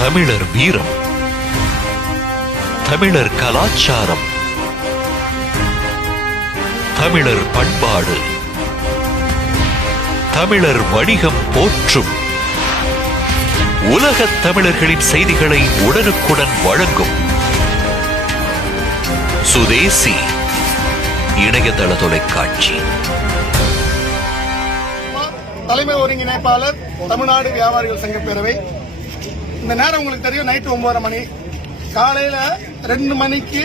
தமிழர் வீரம், தமிழர் கலாச்சாரம், தமிழர் பண்பாடு, தமிழர் வணிகம் போற்றும் உலகத் தமிழர்களின் செய்திகளை உடனுக்குடன் வழங்கும் சுதேசி இணையதள தொலைக்காட்சி. தலைமை ஒருங்கிணைப்பாளர், தமிழ்நாடு வியாபாரிகள் சங்க பேரவை. இந்த நேரம் உங்களுக்கு தெரியும், நைட்டு 9:30 மணி. காலையில 2 மணிக்கு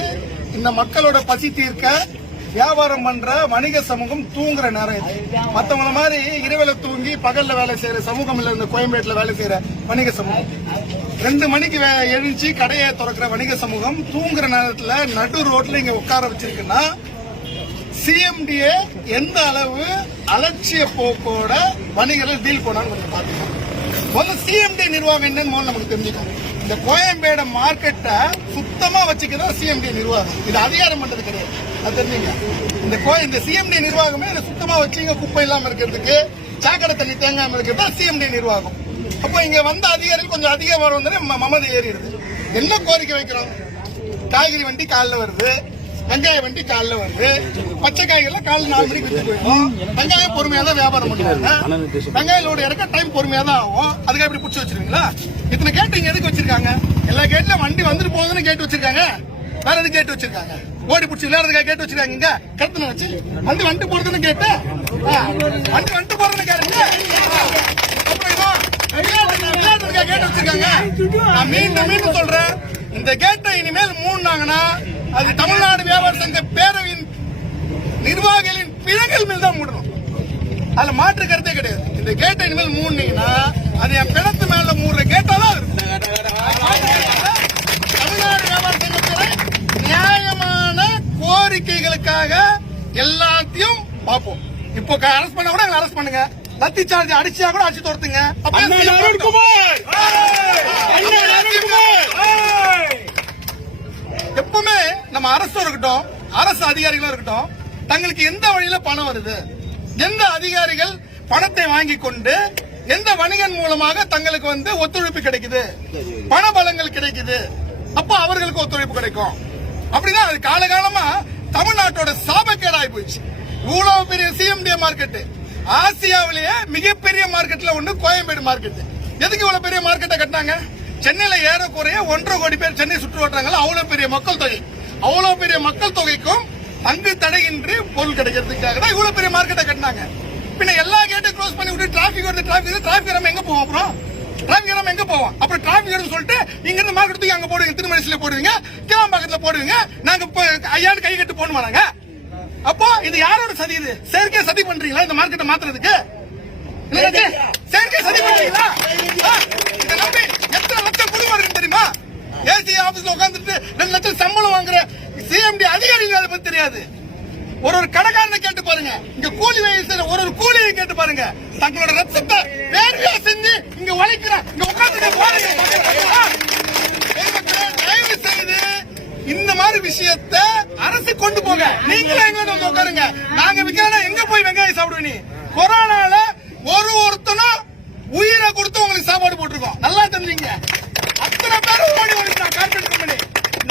இந்த மக்களோட பசி தீர்க்க வியாபாரம் பண்ற வணிக சமூகம் தூங்குற நேரம் இது. மத்தவங்கள மாதிரி இரவுல தூங்கி பகல்ல வேலை செய்யற சமூகம் இல்ல. இந்த கோயம்பேட்டில் வேலை செய்யற வணிக சமூகம் 2 மணிக்கு எழுச்சி கடையை திறக்கிற வணிக சமூகம் தூங்குற நேரத்துல நடு ரோட்ல இங்க உட்கார வச்சிருக்குன்னா சிஎம்டிஏ எந்த அளவு அலட்சிய போக்கோட வணிகர்கள் டீல் பண்ணான்னு கொஞ்சம் பாத்துக்கலாம். முதல்ல சிஎம்டி நிர்வாகம் என்னன்னு முதல்ல நமக்கு தெரிஞ்சுக்கணும். இந்த கோயம்பேடு மார்க்கெட்டை சுத்தமா வச்சுக்கிறதா சிஎம்டி நிர்வாகம். இது அதிகாரம் பண்றது கிடையாது, அது தெரிஞ்சுங்க. இந்த சிஎம்டி நிர்வாகமே சுத்தமா வச்சுங்க, குப்பை இல்லாம இருக்கிறதுக்கு, சாக்கடை தண்ணி தேங்காம இருக்கிறதா சிஎம்டி நிர்வாகம். அப்போ இங்க வந்த அதிகாரிகள் கொஞ்சம் அதிகம் வரும், மமதை ஏறிடுது. என்ன கோரிக்கை வைக்கிறோம்? காய்கறி வண்டி காலைல வருது, வெங்காய வண்டி காலைல வருது, பச்சை காய்கறில காலைல 4 மணிக்கு விட்டு போயிடும். வெங்காயம் பொறுமையா தான் வியாபாரம் பண்ணுவாங்க. வெங்காயோட இறக்க டைம் பொறுமையா தான் ஆகும். அதுக்காக இப்படி பிடிச்சி வச்சிருக்கீங்களா? இத்தனை கேட்டு இங்க எதுக்கு வச்சிருக்காங்க? எல்லா கேட்ல வண்டி வந்துட்டு போகுதுன்னு கேட்டு வச்சிருக்காங்க. வேற எது கேட்டு வச்சிருக்காங்க? ஓடி பிடிச்சி விளையாடுறதுக்காக கேட்டு வச்சிருக்காங்க. இங்க கருத்து வச்சு வண்டி வந்துட்டு போறதுன்னு கேட்டு வண்டி வந்துட்டு போறதுன்னு கேளுங்க. விளையாடுறதுக்காக கேட்டு வச்சிருக்காங்க. நான் மீண்டும் சொல்றேன், இந்த கேட்டை இனிமேல் மூடினாங்கன்னா அது தமிழ்நாடு வியாபார சங்க பேரவையின் நிர்வாகிகளின் பிணங்கள் மேல் தான் மூடணும். அதுல மாற்று கருத்தே கிடையாது. இந்த கேட்டை இனிமேல் மூடினீங்கன்னா அது என் பிணத்து மேல மூடுற கேட்டாதான் தமிழ்நாடு வியாபார சங்கத்திலே நியாயமான கோரிக்கைகளுக்காக எல்லாத்தையும் பார்ப்போம். இப்போ அரெஸ்ட் பண்ண கூட அரெஸ்ட் பண்ணுங்க, லத்தி சார்ஜ் அடிச்சா கூட அடிச்சு தோர்த்துங்க. எப்பவுமே நம்ம அரசும் இருக்கட்டும், அரசு அதிகாரிகளும் இருக்கட்டும், தங்களுக்கு எந்த வழியில பணம் வருது, எந்த அதிகாரிகள் பணத்தை வாங்கி கொண்டு எந்த வணிகன் மூலமாக தங்களுக்கு ஒத்துழைப்பு கிடைக்குது, பண பலங்கள் கிடைக்குது, அப்ப அவர்களுக்கு ஒத்துழைப்பு கிடைக்கும். அப்படிதான் அது காலகாலமா தமிழ்நாட்டோட சாபக்கேடாய் போயிடுச்சு. இவ்வளவு பெரிய சிஎம்டிஏ மார்க்கெட், ஆசியாவிலேயே மிகப்பெரிய மார்க்கெட்ல ஒண்ணு கோயம்பேடு மார்க்கெட். எதுக்கு இவ்வளவு பெரிய மார்க்கெட்டை கட்டினாங்க? சென்னையில ஏறக்குறைய 1.5 கோடி பேர் சென்னை சுற்று வட்டாரங்கள், அவ்வளவு பெரிய மக்கள் தொகை. அவ்வளவு பெரிய மக்கள் தொகைக்கும் அங்கு தடையின்றி பொருள் கிடைக்கிறதுக்காக தான் இவ்வளவு பெரிய மார்க்கெட்டை கட்டினாங்க. பின்ன எல்லா கேட்டையும் க்ளோஸ் பண்ணி விட்டு டிராபிக் வருது, டிராபிக் வராம எங்க போவோம்? அப்புறம் டிராபிக் வராம எங்க போவோம்? அப்புறம் டிராபிக் வரும்னு சொல்லிட்டு இங்க இருந்து மார்க்கெட்டுக்கு அங்க போடுவீங்க, திருமணிசில போடுவீங்க, கிளாம்பாக்கத்துல போடுவீங்க, நாங்க ஐயாண்டு கை கட்டு போடணும் நாங்க. அப்போ இது யாரோட சதி? இது செயற்கை சதி பண்றீங்களா? இந்த மார்க்கெட்டை மாத்துறதுக்கு செயற்கை சதி பண்றீங்களா? இதை நம்பி எத்தனை லட்சம் குடும்பம் இருக்கு தெரியுமா? ஏசி ஆபீஸ்ல உட்காந்துட்டு 2 லட்சம் சம்பளம் வாங்குற சிஎம்டி அதிகாரிகள் அதை பத்தி தெரியாது. ஒரு கடைக்காரனை கேட்டு பாருங்க, இங்க கூலி வேலை ஒரு கூலியை கேட்டு பாருங்க, தங்களோட ரத்தத்தை வேர்வையா செஞ்சு இங்க உழைக்கிற இங்க உட்காந்துட்டு போறீங்க. தயவு செய்து இந்த மாதிரி விஷயத்த அரசு கொண்டு போக. நீங்களும் எங்க வந்து உட்காருங்க, நாங்க விக்கிறோம், எங்க போய் வெங்காயம் சாப்பிடுவீங்க? கொரோனால ஒருத்தனும் உயிரை கொடுத்து உங்களுக்கு சாப்பாடு போட்டிருக்கோம், நல்லா தெரிஞ்சுங்க. அத்தனை பேரும் ஓடி வந்துட்டான் கார்பரேட் கம்பெனி.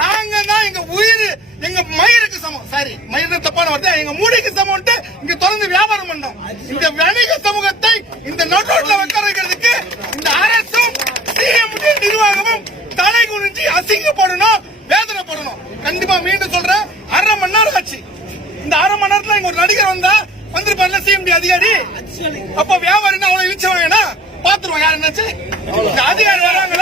நாங்க தான் எங்க உயிர், எங்க மயிருக்கு சமம், சாரி மயிர் தப்பான வார்த்தை, எங்க மூடிக்கு சமம் இங்க தொடர்ந்து வியாபாரம் பண்ணோம். இந்த வணிக சமூகத்தை இந்த நடுரோட்ல வைக்கிறதுக்கு இந்த அரசும் சிஎம்டி நிர்வாகமும் தலை குனிஞ்சு அசிங்கப்படணும், வேதனைப்படணும். கண்டிப்பா மீண்டும் சொல்றேன், 1/2 மணி நேரம் ஆச்சு. இந்த 1/2 மணி நேரத்துல இங்க ஒரு நடிகர் வந்தா வந்துருப்பாருல சிஎம்டி அதிகாரி, அப்ப வியாபாரி அவ்வளவு இழிச்சவங்க பாத்துருவோம். யாரு என்னாச்சு? இந்த அதிகாரி வராங்க,